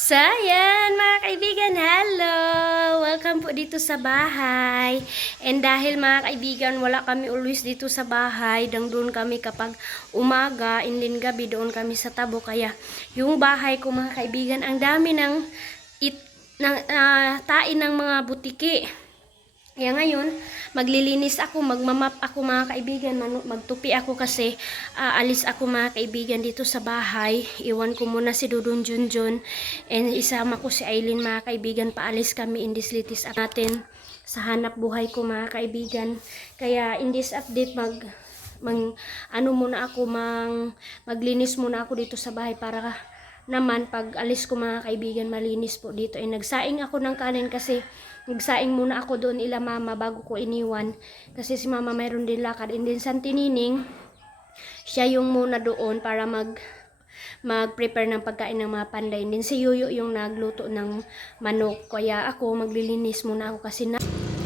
So, ayan, mga kaibigan, hello! Welcome po dito sa bahay. And dahil mga kaibigan, wala kami always dito sa bahay, doon kami kapag umaga, and then gabi, doon kami sa tabo. Kaya, yung bahay ko mga kaibigan, ang dami ng, tain ng mga butiki. Kaya ngayon, maglilinis ako, magmamap ako mga kaibigan, magtupi ako kasi alis ako mga kaibigan dito sa bahay. Iwan ko muna si Dudong Junjun and isama ko si Aileen mga kaibigan. Paalis kami in this latest up natin sa hanap buhay ko mga kaibigan. Kaya in this update maglinis muna ako dito sa bahay para naman pag alis ko mga kaibigan malinis po dito. Ay nagsaing ako ng kanin kasi nagsaing muna ako doon ila mama bago ko iniwan kasi si mama mayroon din lakad, and then Santinining siya yung muna doon para mag-prepare ng pagkain ng mga panday, and then si Yuyo yung nagluto ng manok. Kaya ako maglilinis muna ako kasi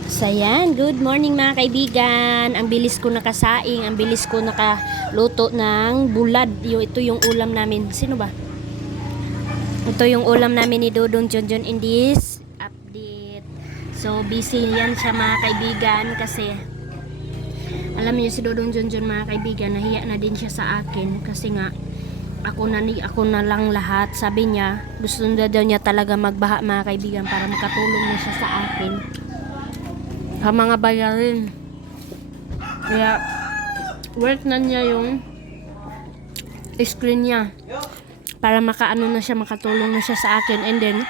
So yan, good morning mga kaibigan. Ang bilis ko nakasaing, ang bilis ko nakaluto ng bulad. Ito yung ulam namin. Sino ba? Ito yung ulam namin ni Dudong Junjun in this update. So, busy yan siya mga kaibigan kasi alam niyo si Dudong Junjun mga kaibigan, nahiya na din siya sa akin kasi nga ako na lang lahat. Sabi niya, gusto na daw niya talaga magbaha mga kaibigan para makatulong na siya sa akin. Sa mga bayarin. Kaya, work na niya yung screen niya para makatulong na siya sa akin, and then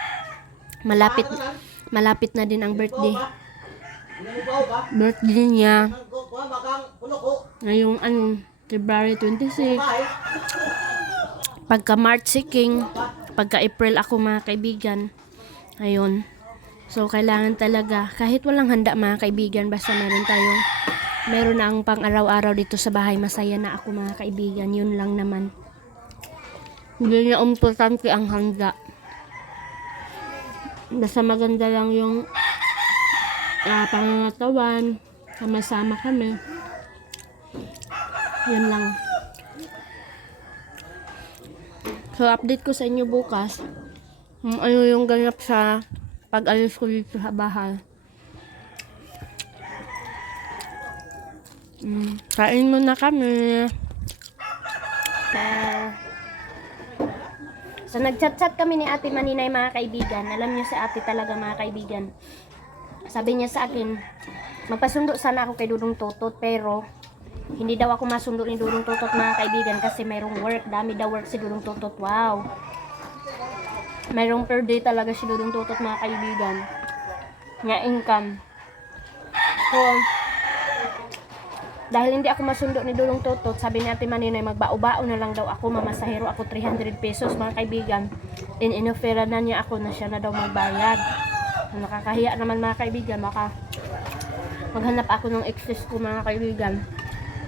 malapit na din ang birthday niya ngayong February 26, pagka March 6, pagka April ako mga kaibigan. Ayun, so kailangan talaga kahit walang handa mga kaibigan, basta meron na ang pang araw-araw dito sa bahay, masaya na ako mga kaibigan. Yun lang naman, hindi niya importante ang handa, basta maganda lang yung pangangatawan, sama-sama kami, yun lang. So update ko sa inyo bukas ano yung ganap sa pag-alis ko dito sa bahay. Kain muna kami. So nagchat-chat kami ni Ate Maninay mga kaibigan. Alam niyo si Ate talaga mga kaibigan. Sabi niya sa akin, magpasundo sana ako kay Dudong Totot, pero hindi daw ako masundo ni Dudong Totot mga kaibigan kasi mayroong work. Dami daw work si Dudong Totot. Wow. Mayroong per day talaga si Dudong Totot mga kaibigan. Nga income. So, dahil hindi ako masundo ni Dudong Totot, sabi ni Ate Maninay, magbao-bao na lang daw ako, mamasahero ako 300 pesos mga kaibigan. Inofera na niya ako na siya na daw magbayad. Nakakahiya naman mga kaibigan, maghanap ako ng excess ko mga kaibigan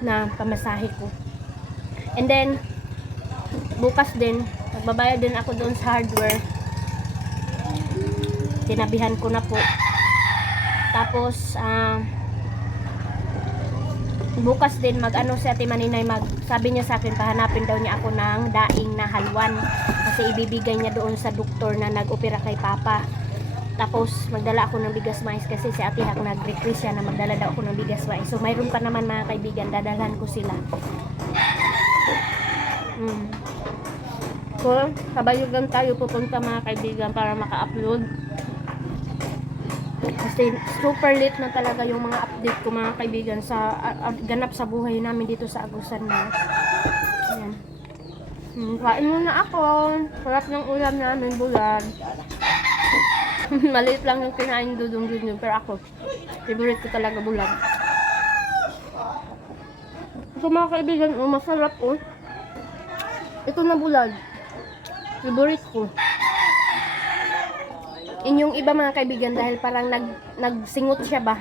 na pamasahe ko. And then bukas din magbabayad din ako doon sa hardware, tinabihan ko na po. Tapos bukas din si Ate Maninay, sabi niya sa akin pahanapin daw niya ako ng daing na halwan kasi ibibigay niya doon sa doktor na nag-opera kay Papa. Tapos magdala ako ng bigas mais kasi si Ate Hak nag-request siya na magdala daw ako ng bigas mais. So mayroon pa naman mga kaibigan, dadalhan ko sila. So kabayugan tayo pupunta mga kaibigan para maka-upload. Kasi super late na talaga yung mga update ko mga kaibigan sa ganap sa buhay namin dito sa Agusan na. Ayan. Kain muna ako. Sarap ng ulam namin, bulan. Maliit lang yung kinain Dudong Junjun, pero ako favorite ko talaga bulan. So mga kaibigan, masarap ito na bulan, favorite ko. Inyong iba mga kaibigan, dahil parang nagsingot siya ba,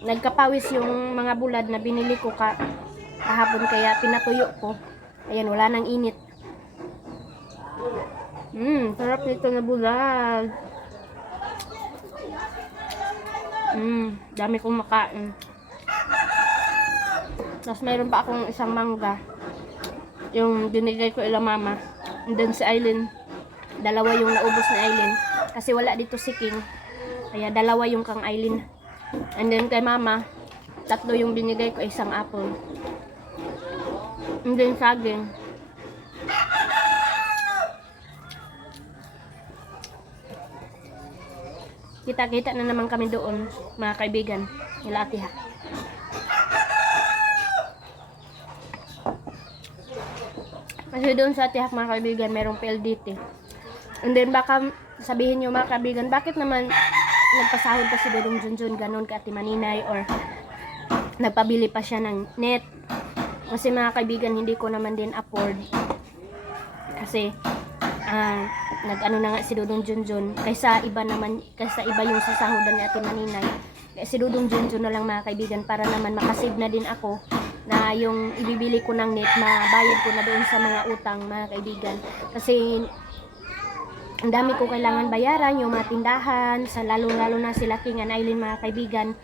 nagkapawis yung mga bulad na binili ko kahapon, kaya pinatuyo ko. Ayan, wala nang init. Sarap nito na bulad. Dami kong makain. Tapos mayroon pa akong isang mangga, yung dinigay ko ila mama. And then si Aileen, dalawa yung naubos na Aileen. Kasi wala dito si King. Kaya dalawa yung kang Aileen. And then kay mama, 3 yung binigay ko, isang apple. And then saging. Kita-kita na naman kami doon, mga kaibigan, nila Ate Ha. Kasi doon sa Ate Ha, mga kaibigan, merong PLDT. And then baka sabihin nyo, mga kaibigan, bakit naman nagpasahod pa si Dodong Junjun ganon ka Ate Maninay, or nagpabili pa siya ng net. Kasi mga kaibigan, hindi ko naman din afford. Kasi nag-ano na nga si Dodong Junjun, kaysa iba yung sasahudan ni Ate Maninay. Kaya si Dodong Junjun na lang, mga kaibigan, para naman makasave na din ako na yung ibibili ko ng net, mabayad ko na doon sa mga utang, mga kaibigan. Kasi ang dami ko kailangan bayaran, yung mga tindahan, sa lalo na sila King and Aileen, mga kaibigan,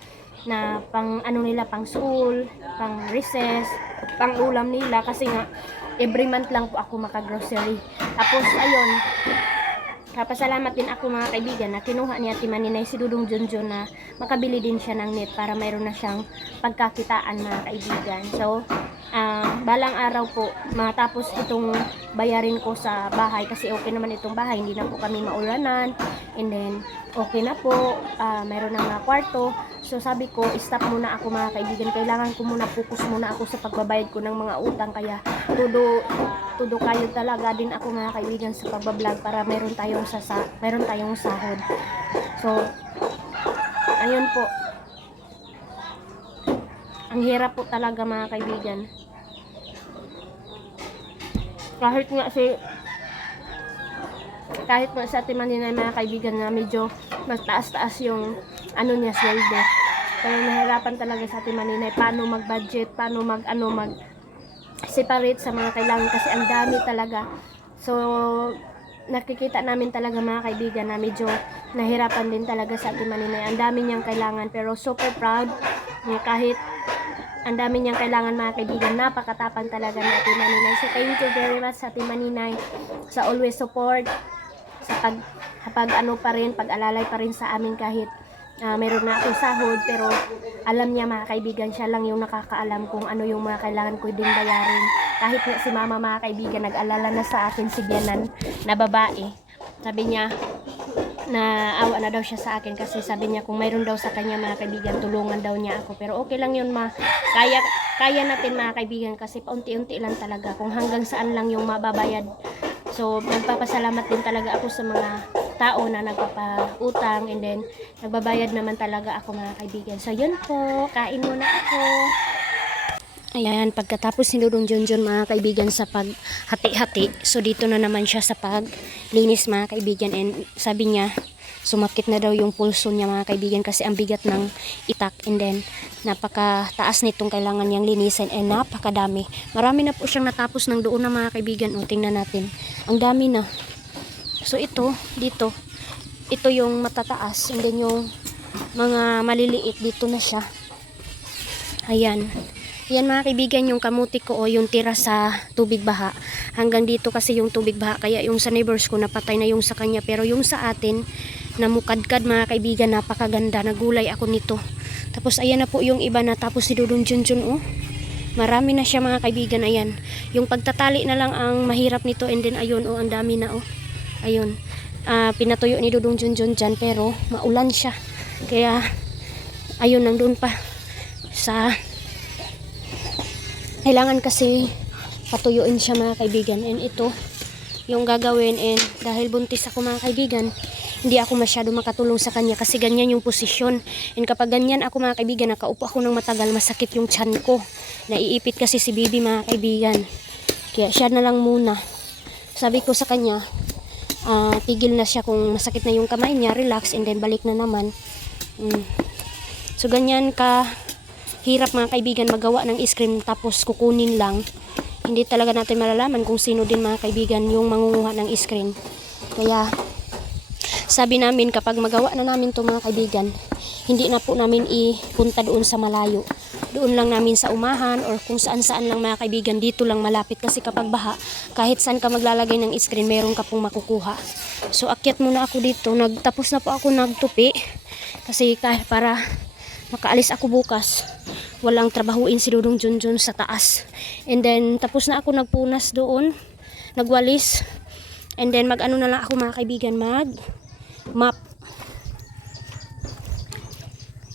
na pang ano nila, pang school, pang recess, pang ulam nila, kasi nga every month lang po ako makagrocery. Tapos ayun, kapasalamat din ako, mga kaibigan, na kinuha ni Ate Maninay si Dodong Junjun na makabili din siya ng net para mayroon na siyang pagkakitaan, mga kaibigan. So balang araw po matapos itong bayarin ko sa bahay, kasi okay naman itong bahay, hindi na po kami maulanan, and then okay na po, mayroon na mga kwarto. So sabi ko, stop muna ako, mga kaibigan, kailangan ko muna, focus muna ako sa pagbabayad ko ng mga utang. Kaya tudo kayo talaga din ako, mga kaibigan, sa pagbablog para mayroon tayong sahod. So ayun po, ang hirap po talaga, mga kaibigan. Kahit nga sa Ate Maninay, mga kaibigan, na medyo mas taas-taas yung ano niya, sweldo. Pero nahirapan talaga sa Ate Maninay paano mag-budget, paano mag-separate sa mga kailangan, kasi ang dami talaga. So nakikita namin talaga, mga kaibigan, na medyo nahirapan din talaga sa Ate Maninay. Ang dami niyang kailangan, pero super proud niya kahit ang dami niyang kailangan, mga kaibigan. Napakatapang talaga ni Ate Maninay. So thank you very much sa Ate Maninay sa always support, sa pag-alalay pa rin sa amin kahit meron na akong sahod. Pero alam niya, mga kaibigan, siya lang yung nakakaalam kung ano yung mga kailangan ko din bayarin. Kahit nga si mama, mga kaibigan, nag-alala na sa akin, si Bianan na babae. Sabi niya, naawa na daw siya sa akin, kasi sabi niya kung mayroon daw sa kanya, mga kaibigan, tulungan daw niya ako. Pero okay lang yun, kaya natin, mga kaibigan, kasi paunti-unti lang talaga kung hanggang saan lang yung mababayad. So nagpapasalamat din talaga ako sa mga tao na nagpapautang, and then nagbabayad naman talaga ako, mga kaibigan. So yun po, kain muna ako. Ayan, pagkatapos ni Dodong Junjun, mga kaibigan, sa paghati-hati, so dito na naman siya sa paglinis, mga kaibigan. And sabi niya, sumakit na daw yung pulso niya, mga kaibigan, kasi ang bigat ng itak, and then napakataas nitong kailangan niyang linisin, and napakadami. Marami na po siyang natapos ng doon na, mga kaibigan. O, tingnan natin, ang dami na. So ito, dito, ito yung matataas, and then yung mga maliliit, dito na siya. Ayan. Yan, mga kaibigan, yung kamuti ko, o yung tira sa tubig baha. Hanggang dito kasi yung tubig baha, kaya yung sa neighbors ko napatay na yung sa kanya. Pero yung sa atin, namukadkad, mga kaibigan, napakaganda. Nagulay ako nito. Tapos ayan na po yung iba na tapos si Dodong Junjun, oh. Marami na siya, mga kaibigan. Ayan. Yung pagtatali na lang ang mahirap nito, and then ayun, oh, ang dami na, oh. Ayun. Pinatuyo ni Dodong Junjun dyan, pero maulan siya. Kaya ayun, nandun pa sa kailangan kasi patuyuin siya, mga kaibigan. And ito yung gagawin, and dahil buntis ako, mga kaibigan, hindi ako masyado makatulong sa kanya kasi ganyan yung posisyon. And kapag ganyan ako, mga kaibigan, nakaupo ako ng matagal, masakit yung tiyan ko. Naiipit kasi si baby, mga kaibigan. Kaya siya na lang muna. Sabi ko sa kanya, tigil na siya kung masakit na yung kamay niya, relax, and then balik na naman. So ganyan ka hirap, mga kaibigan, magawa ng ice cream tapos kukunin lang. Hindi talaga natin malalaman kung sino din, mga kaibigan, yung mangunguha ng ice cream. Kaya sabi namin, kapag magawa na namin to, mga kaibigan, hindi na po namin ipunta doon sa malayo. doon lang namin sa umahan or kung saan-saan lang mga kaibigan, dito lang malapit kasi kapag baha, kahit saan ka maglalagay ng screen, meron ka pong makukuha. So akyat muna ako dito, tapos na po ako nagtupi kasi para makaalis ako bukas. Walang trabahuin si Dudong Junjun sa taas. And then tapos na ako nagpunas doon, nagwalis. And then mag-ano na lang ako mga kaibigan, mag-map.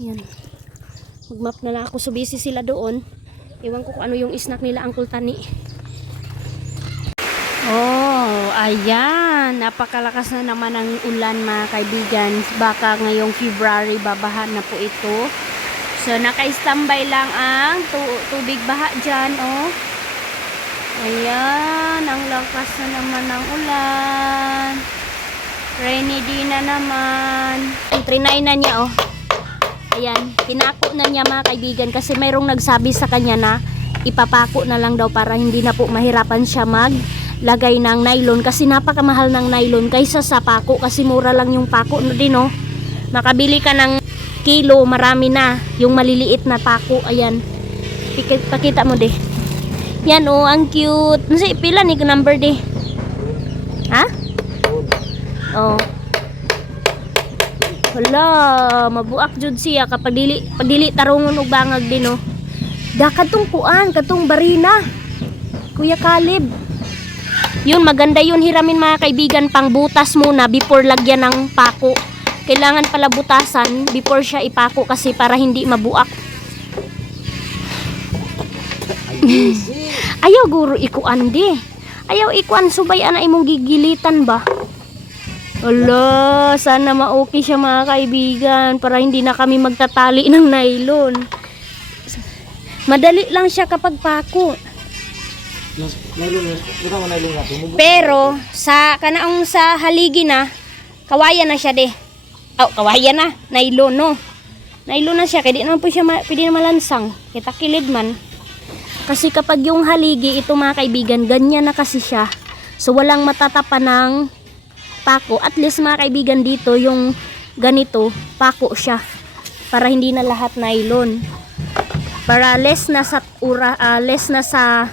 Yan. Mag-map na lang ako. So busy sila doon. Iwan ko kung ano yung snack nila, Uncle Tani. Oh, ayan. Napakalakas na naman ang ulan mga kaibigan. Baka ngayong February babaha na po ito. So naka-standby lang ang tubig baha dyan, oh. Ayan. Ang lakas na naman ng ulan. Rainy day na naman. Trinay na niya, oh. Ayan, pinako na niya mga kaibigan kasi mayroong nagsabi sa kanya na ipapako na lang daw para hindi na po mahirapan siya maglagay ng nylon kasi napakamahal ng nylon kaysa sa pako kasi mura lang yung pako no din, no. Makabili ka ng kilo, marami na yung maliliit na pako. Ayan, pakita mo de. Yan, oh, ang cute. Nasa pila ni number de? Ha? Oh. Hala, mabuak jud siya kapag dili tarungon og bangag din, no. Da katong kuan, katong barina. Kuya Kalib. Yun, maganda yun hiramin mga kaibigan, pang butas muna before lagyan ng pako. Kailangan pala butasan before siya ipako kasi para hindi mabuak. Ayaw guro ikuan di. Ayaw ikuan subay ana imong gigilitan ba? Ala, sana ma-okay siya mga kaibigan para hindi na kami magtatali ng nylon. Madali lang siya kapag pako. Pero sa kanaong sa haligi na, kawayan na siya de. Oh, kawayan na, nylon no. Nylon na siya, kaya di naman po siya pwede na malansang. Kita kilid man. Kasi kapag yung haligi, ito mga kaibigan, ganyan na kasi siya. So walang matatapan ng pako. At least mga kaibigan dito yung ganito, pako siya para hindi na lahat nylon, para less na sa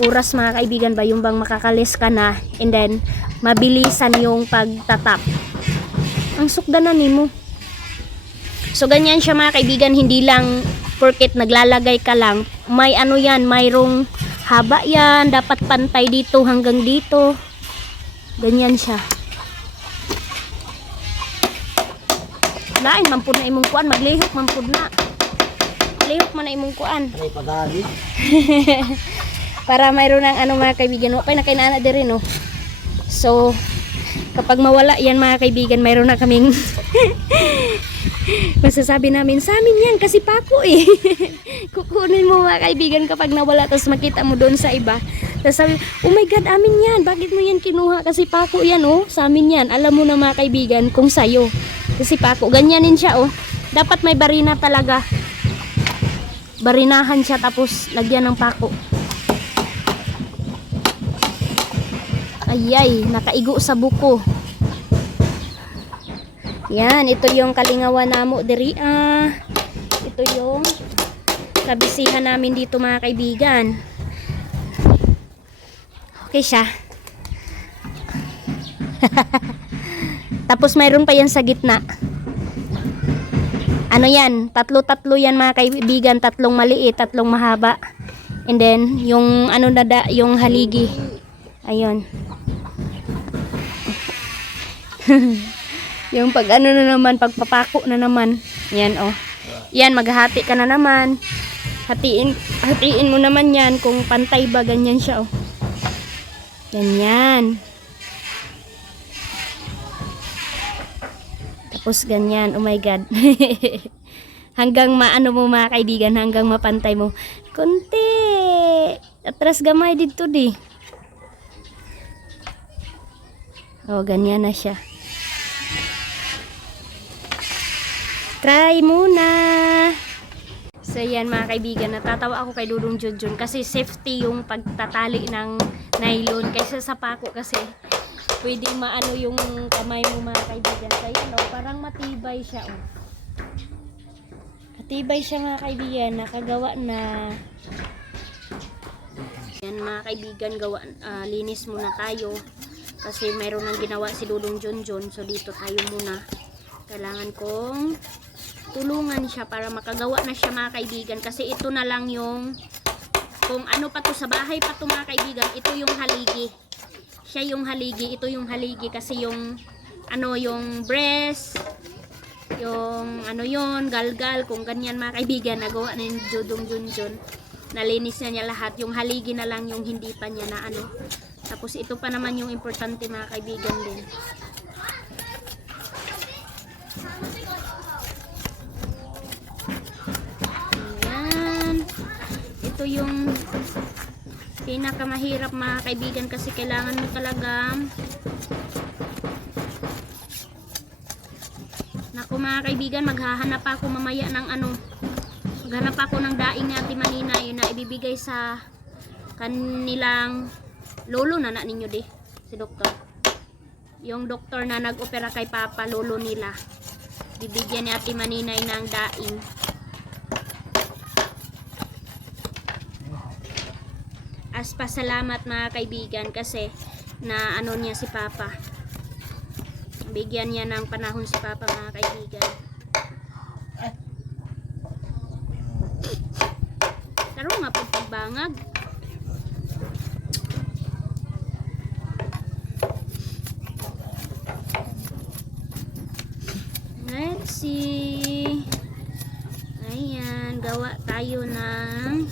oras mga kaibigan ba, yung bang makakalis ka na and then mabilisan yung pagtatap. Ang sukda na nimo. So ganyan siya mga kaibigan, hindi lang porket naglalagay ka lang, may ano yan, mayroong haba yan, dapat pantay dito hanggang dito. Ganyan siya. Lain mampud na imong kuan, maglihok mampud na. Lihok man na imong kuan. Ay padali. Para mayroon ng ano mga kaibigan, wa pa na kay nana diri no. So kapag mawala yan mga kaibigan, mayroon na kaming masasabi namin, sa amin yan kasi pako eh. Kukunin mo mga kaibigan kapag nawala, tapos makita mo doon sa iba. Tapos sabi, oh my god, amin yan, bakit mo yan kinuha? Kasi pako yan, oh, sa amin yan. Alam mo na mga kaibigan kung sayo. Kasi pako, ganyanin siya, oh. Dapat may barina talaga. Barinahan siya tapos lagyan ng pako. Ayay, nakaigo sa buko. Yan, ito yung kalingawan namo diri. Ito yung kabisihan namin dito mga kaibigan. Okay siya. Tapos mayroon pa yan sa gitna. Ano yan? Tatlo yan mga kaibigan. Tatlong maliit, tatlong mahaba. And then, yung ano yung haligi. Ayun. Yung pag ano na naman, pagpapako na naman. Yan, oh. Yan, maghahati ka na naman. Hatiin mo naman yan kung pantay ba, ganyan siya, oh. Ganyan. Tapos ganyan, oh my god. Hanggang maano mo mga kaibigan, hanggang mapantay mo. Kunti. Atras gamay dito di. Oh, ganyan na siya. Try muna. So yan mga kaibigan, natatawa ako kay Dudong Junjun kasi safety yung pagtatali ng nylon kaysa sa pako kasi pwede maano yung kamay mo mga kaibigan. Kaya no, parang matibay siya, oh. Matibay siya mga kaibigan, nakagawa na. Yan mga kaibigan, linis muna tayo. Kasi mayroon nang ginawa si Dudong Junjun. So dito tayo muna. Kailangan kong tulungan siya para makagawa na siya mga kaibigan. Kasi ito na lang yung, kung ano pa to sa bahay pa to mga kaibigan, ito yung haligi. Siya yung haligi, ito yung haligi. Kasi yung, yung breast, yung galgal, kung ganyan mga kaibigan, nagawa na yung Dudong Junjun. Nalinis na niya lahat. Yung haligi na lang yung hindi pa niya na Tapos ito pa naman yung importante mga kaibigan din. Ayan. Ito yung pinakamahirap mga kaibigan kasi kailangan mo talagang naku mga kaibigan, maghahanap ako mamaya ng maghanap ako ng daing ni Ate Manina yun na ibibigay sa kanilang lolo na ninyo si doktor. Yung doktor na nag-opera kay Papa, lolo nila. Bibigyan ni Ate Maninay ng daing. As pasalamat mga kaibigan kasi na niya si Papa. Bigyan niya ng panahon si Papa mga kaibigan. Taro nga po pagbangag. Let's see. Ayan, gawa tayo ng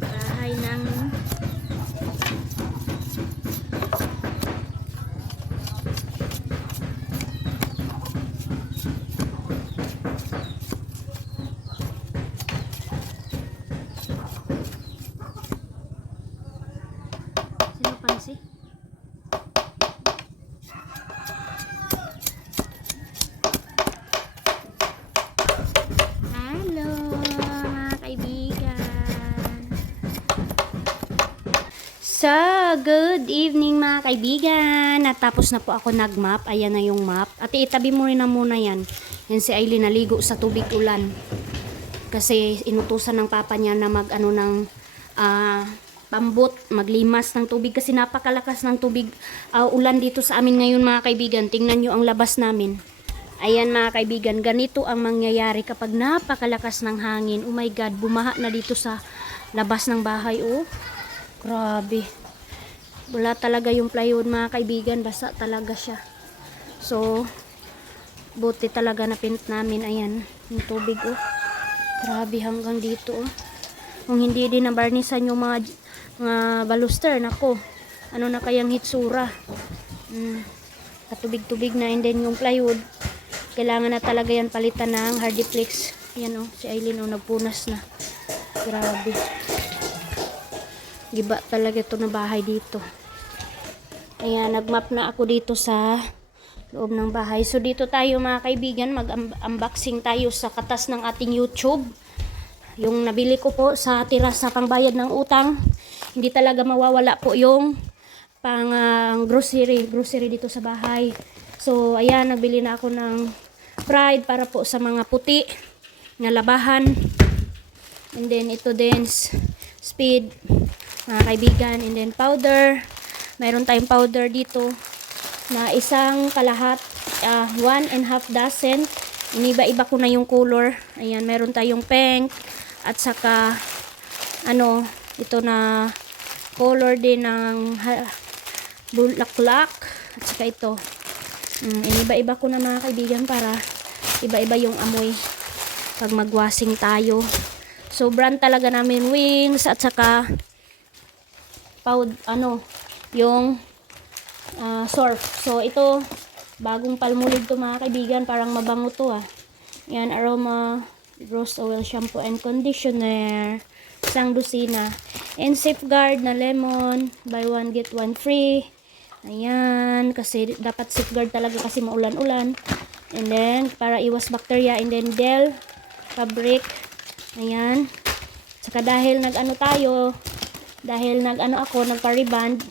bahay ng sino pansi? So, good evening mga kaibigan. Natapos na po ako nag-map. Ayan na yung map. At itabi mo rin na muna yan. Yan si Aileen naligo sa tubig ulan. Kasi inutusan ng papa niya na ng pambot, maglimas ng tubig. Kasi napakalakas ng tubig ulan dito sa amin ngayon mga kaibigan. Tingnan nyo ang labas namin. Ayan mga kaibigan, ganito ang mangyayari kapag napakalakas ng hangin. Oh my God, bumaha na dito sa labas ng bahay. Oh. Grabe. Wala talaga yung plywood mga kaibigan. Basa talaga siya. So, buti talaga na paint namin. Ayan, yung tubig oh. Grabe hanggang dito oh. Kung hindi din nabarnisan yung mga baluster, nako. Ano na kayang hitsura. Katubig-tubig na. And then yung plywood, kailangan na talaga yan palitan ng Hardiplex. Yan oh, si Aileen oh, nagpunas na. Grabe. Giba talaga ito na bahay dito. Ayan, nagmap na ako dito sa loob ng bahay. So dito tayo mga kaibigan, mag-unboxing tayo sa katas ng ating YouTube. Yung nabili ko po sa tira sa pangbayad ng utang. Hindi talaga mawawala po yung pang grocery dito sa bahay. So ayan, nagbili na ako ng Pride para po sa mga puti na labahan. And then ito din Speed mga kaibigan, and then powder. Mayroon tayong powder dito na isang kalahat, 1.5 dozen. Iniba-iba ko na yung color. Ayan, meron tayong pink at saka ito na color din ng bulaklak at saka ito. Iniba-iba ko na mga kaibigan para iba-iba yung amoy pag magwasing tayo. So brand talaga namin Wings at saka yung surf. So ito bagong Palmolive to mga kaibigan, parang mabango to Yan, Aroma Rose Oil Shampoo and Conditioner, isang dosina. And Safeguard na lemon, buy one get one free. Ayan, kasi dapat safeguard talaga kasi maulan-ulan. And then para iwas bacteria. And then Del Fabric. Ayan. Saka dahil ako nagpa-reband,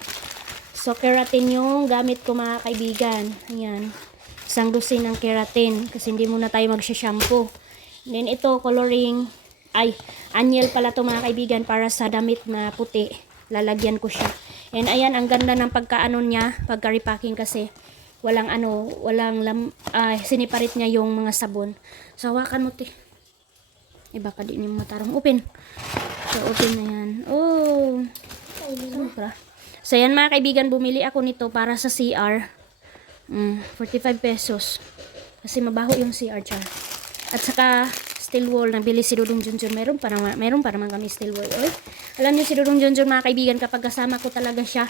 so keratin yung gamit ko mga kaibigan. Ayan, isang dosin ng keratin kasi hindi muna tayo magsha-shampoo. Then ito, coloring, ay, anyel pala to mga kaibigan para sa damit na puti. Lalagyan ko siya. And ayan, ang ganda ng pagkaano niya, pagka-repacking kasi walang siniparit niya yung mga sabon. So, hawakan mo, te. Iba ka din yung matarong. Open. So, open na yan. Oh, sobra. So, yan mga kaibigan, bumili ako nito para sa CR. 45 pesos. Kasi mabaho yung CR, char. At saka, steel wool, nabili si Dudong Junjun. Meron pa naman kami steel wool. Oy, alam niyo si Dudong Junjun mga kaibigan, kapag kasama ko talaga siya,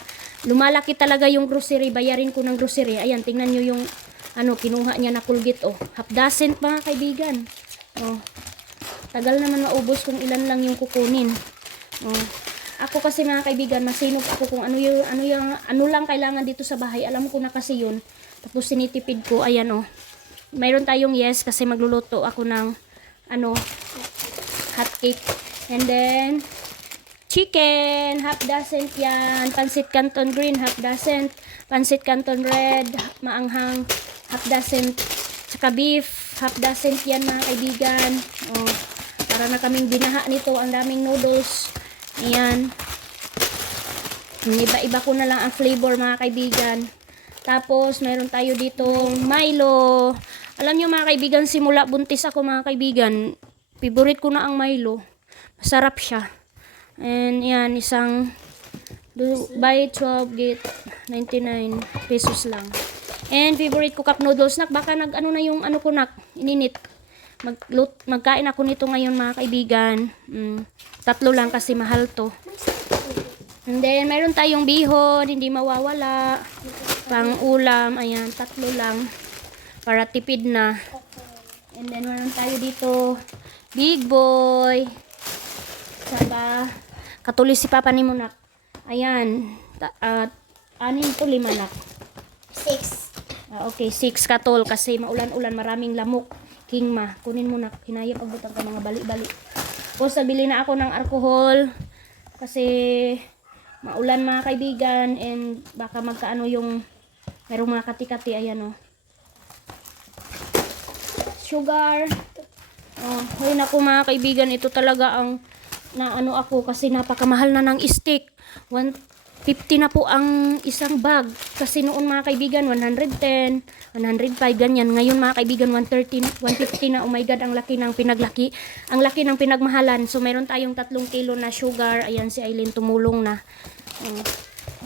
lumalaki talaga yung grocery, bayarin ko ng grocery. Ayan, tingnan niyo yung, kinuha niya na Colgate, oh. Half dozen mga kaibigan. Oh. Tagal naman maubos kung ilan lang yung kukunin. Oh. Ako kasi mga kaibigan, masinop ako kung ano lang kailangan dito sa bahay. Alam ko na kasi yun. Tapos sinitipid ko, ayan, oh. Mayroon tayong yes kasi magluluto ako ng hot cake. And then chicken, half dozen yan. Pansit Canton green, half dozen. Pansit Canton red, maanghang, half dozen. Saka beef, half dozen yan mga kaibigan. Oh, para na kaming binaha nito. Ang daming noodles. Ayan. Iba-iba ko na lang ang flavor mga kaibigan. Tapos, meron tayo ditong Milo. Alam nyo mga kaibigan, simula buntis ako mga kaibigan, favorite ko na ang Milo. Masarap siya. And yan, isang buy 12, get 99 pesos lang. And favorite ko cup noodles. Baka na yung ko ininit. Magkain ako nito ngayon mga kaibigan. 3 lang kasi mahal to. And then, meron tayong bihon, hindi mawawala. Pang ulam, ayan, 3 lang. Para tipid na. And then, meron tayo dito, Big Boy. Saka, katulis si Papa ni Munak. Ayan, 6 to 5 nak. 6. Okay, 6 katol kasi maulan-ulan, maraming lamok. Kingma, kunin mo na, hinayap ang butang ka mga bali-bali. Tapos, nabili na ako ng alcohol kasi maulan mga kaibigan and baka magkaano yung merong mga kati-kati, ayan o. Sugar. Oh, hoy naku mga kaibigan, ito talaga ang ako kasi napakamahal na ng steak. 150 na po ang isang bag. Kasi noon mga kaibigan, 110, 105, ganyan. Ngayon mga kaibigan, 130, 150 na. Oh my God, ang laki ng pinagmahalan. So, meron tayong 3 kilo na sugar. Ayan, si Aileen tumulong na.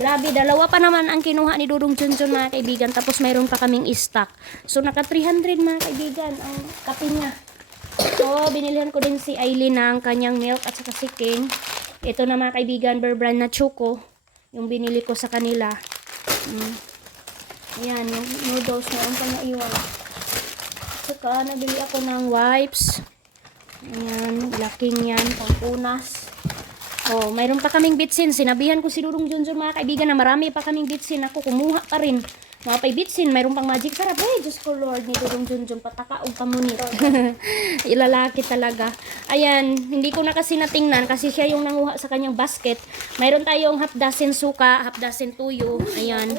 Grabe, 2 pa naman ang kinuha ni Dudong Junjun mga kaibigan. Tapos, mayroon pa kaming stock. So, naka 300 mga kaibigan ang kape niya. So, binilihan ko din si Aileen ng kanyang milk at saka si King. Ito na mga kaibigan, Bear Brand na choco. Yung binili ko sa kanila. Ayan, yung noodles na ang pang-iwan. Saka, nabili ako ng wipes. Ayan, laking yan, pampunas. Oh, mayroon pa kaming bitsin. Sinabihan ko si Dudong Junjun mga kaibigan na marami pa kaming bitsin. Ako, kumuha pa rin. Mga pay bitsin, mayroon pang magic sarap. Ay, Diyos ko Lord, ni Dudong Junjun, pataka o pamunit. Ilalaki talaga. Ayan, hindi ko na kasi natingnan kasi siya yung nanguha sa kanyang basket. Mayroon tayong half dozen suka, half dozen tuyo. Ayan.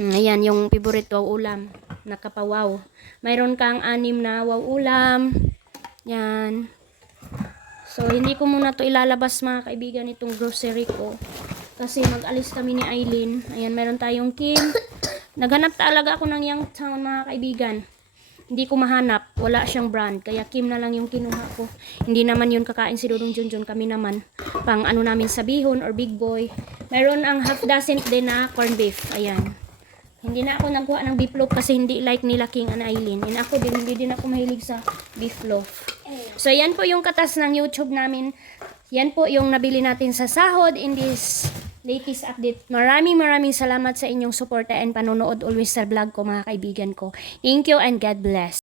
Ayan, yung favorite wow ulam. Nakapawaw. Mayroon kang 6 na wow ulam. Yan. So, hindi ko muna to ilalabas mga kaibigan itong grocery ko. Kasi mag-alis kami ni Aileen. Ayan, meron tayong Kim. Naghanap talaga ako ng Youngstown mga kaibigan. Hindi ko mahanap. Wala siyang brand. Kaya Kim na lang yung kinuha ko. Hindi naman yun kakain si Dudong Junjun. Kami naman. Pang namin sa bihon or Big Boy. Meron ang half dozen din na corn beef. Ayan. Hindi na ako nagkuha ng beef loaf kasi hindi like nila King and Aileen. And ako din, hindi din ako mahilig sa beef loaf. So, yan po yung katas ng YouTube namin. Yan po yung nabili natin sa sahod in this latest update. Maraming salamat sa inyong suporta and panonood always sa vlog ko mga kaibigan ko. Thank you and God bless.